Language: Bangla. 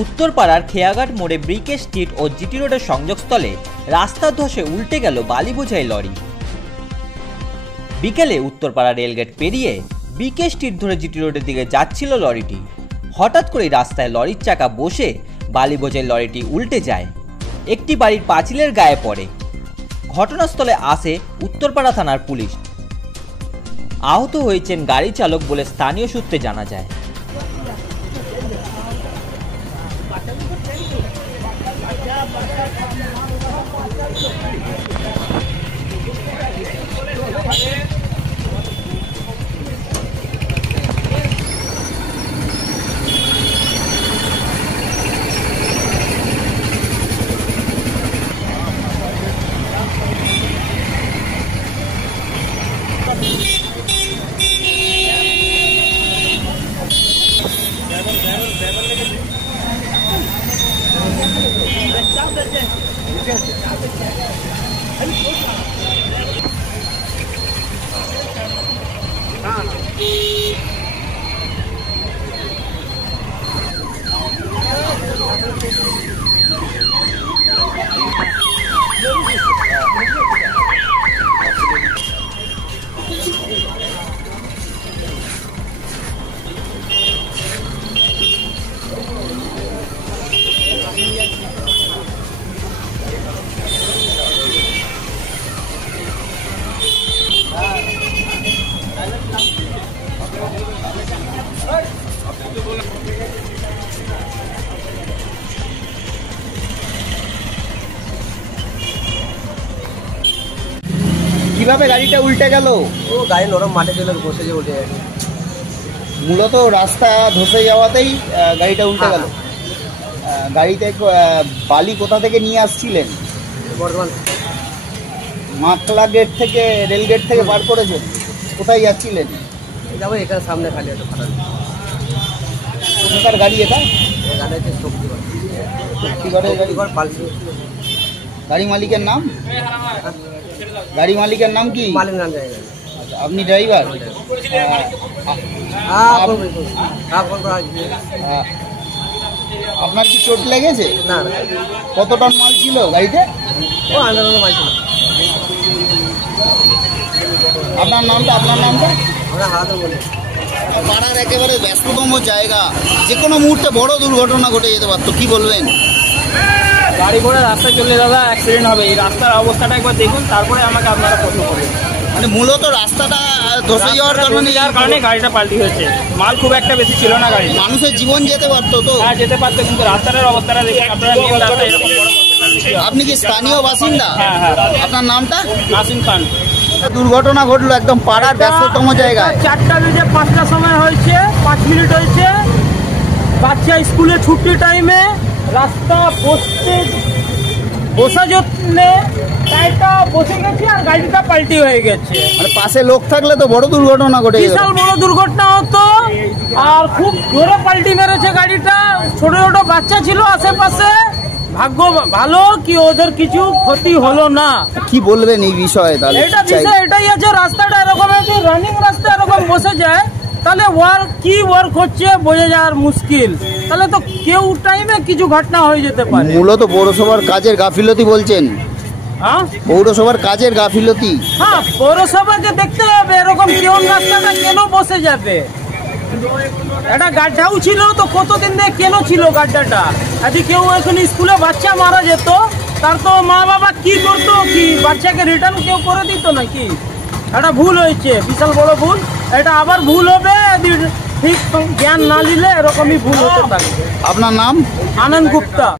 উত্তরপাড়ার খেয়াঘাট মোড়ে ব্রিকে স্ট্রিট ও জিটি রোডের সংযোগস্থলে রাস্তার ধসে উল্টে গেল বালি বোঝাই লরি। বিকেলে উত্তরপাড়া রেলগেট পেরিয়ে ব্রিকে স্ট্রিট ধরে জিটি রোডের দিকে যাচ্ছিল লরিটি। হঠাৎ করেই রাস্তায় লরির চাকা বসে বালি বোঝাই লরিটি উল্টে যায়, একটি বাড়ির পাঁচিলের গায়ে পড়ে। ঘটনাস্থলে আসে উত্তরপাড়া থানার পুলিশ। আহত হয়েছেন গাড়ি চালক বলে স্থানীয় সূত্রে জানা যায়। কিভাবে গাড়িটা উল্টে গেল? ও গাড়ি নরম মাঠে চলে বসে যে উল্টে গেছে। মূলত রাস্তা ধসে যাওয়াতেই গাড়িটা উল্টে গেল। গাড়িতে বালি কোথা থেকে নিয়ে আসছিলেন? বর্ধমান মাতলা গেট থেকে, রেল গেট থেকে বার করেছেন? কোথায় যাচ্ছিলেন? যাবো এখানে সামনে খালি একটা ফাটা। কোথাকার গাড়ি এটা? গাড়ি হচ্ছে শক্তিগড়ের গাড়ি। পাল্টি। গাড়ি মালিকের নাম? গাড়ি মালিকের নাম কি? মালিক নাম যায়। আচ্ছা, আপনি ড্রাইভার? আপনার কি চোট লেগেছে? না। কত টন মাল ছিল গাড়িতে? ও আন্দোলনের মাল ছিল। আপনার নামটা? আমরা হারাতে বলি। পাড়ার একেবারে ব্যস্ততম জায়গা, যে কোনো মুহূর্তে বড় দুর্ঘটনা ঘটে যেতে পারতো, কি বলবেন? গাড়ি করে রাস্তায় চললে দাদা অ্যাক্সিডেন্ট হবে। এই রাস্তার অবস্থাটা একবার দেখুন, তারপরে আমাকে আপনারা প্রশ্ন করবেন। মানে মূলত রাস্তাটা ধসে যাওয়ার কারণে গাড়িটা পাল্টি হয়েছে। মাল খুব একটা বেশি ছিল না গাড়ি। মানুষের জীবন যেতে পারতো তো? হ্যাঁ যেতে পারতো, কিন্তু রাস্তাটার অবস্থাটা দেখে আপনারা মেন রাস্তা এরকম বড়। আপনি কি স্থানীয় বাসিন্দা? হ্যাঁ হ্যাঁ। আপনার নামটা? নাসিম খান। দুর্ঘটনা ঘটলো একদম পাড়ার ব্যস্ততম জায়গায়। 4টা বেজে 5টা সময় হয়েছে, 5 মিনিট হয়েছে। বাচ্চা স্কুলে ছুটি টাইমে রাস্তা বসা জন্যে টায়ারটা বসে গেছে আর গাড়িটা পাল্টি হয়ে গেছে। মানে পাশে লোক থাকলে তো বড় দুর্ঘটনা ঘটে যেত। বিশাল বড় দুর্ঘটনা হতো। আর খুব জোরে পাল্টি মেরেছে গাড়িটা। ছোট ছোট বাচ্চা ছিল আশেপাশে। ভাগ্য ভালো কি ওদের কিছু ক্ষতি হলো না। কি বলবেন এই বিষয়ে? তাহলে এটা বিষয় এটাই আছে, রাস্তাটা এরকম আছে, রানিং রাস্তা এরকম বসে যায়, তাহলে ওয়ার্ক হচ্ছে বোঝা যাওয়ার মুশকিল। তাহলে তো কেউ টাইমে কিছু ঘটনা হয়ে যেতে পারে। মূলত পৌরসভার কাজের গাফিলতি বলছেন? হ্যাঁ, পৌরসভার কাজের গাফিলতি। হ্যাঁ, পৌরসভাকে দেখতে হবে এরকম কেউ রাস্তাটা কেন বসে যাবে। একটা গাড্ডাও ছিল তো, কতদিন দিয়ে কেন ছিল গাড্ডাটা? যদি কেউ এখানে স্কুলে বাচ্চা মারা যেত, তার তো মা বাবা কি করতো? কি বাচ্চাকে রিটার্ন কেউ করে দিত নাকি? এটা ভুল হয়েছে, বিশাল বড় ভুল। এটা আবার ভুল হবে, ঠিক জ্ঞান না নিলে এরকমই ভুল হতে থাকবে। আপনার নাম? আনন্দ গুপ্তা।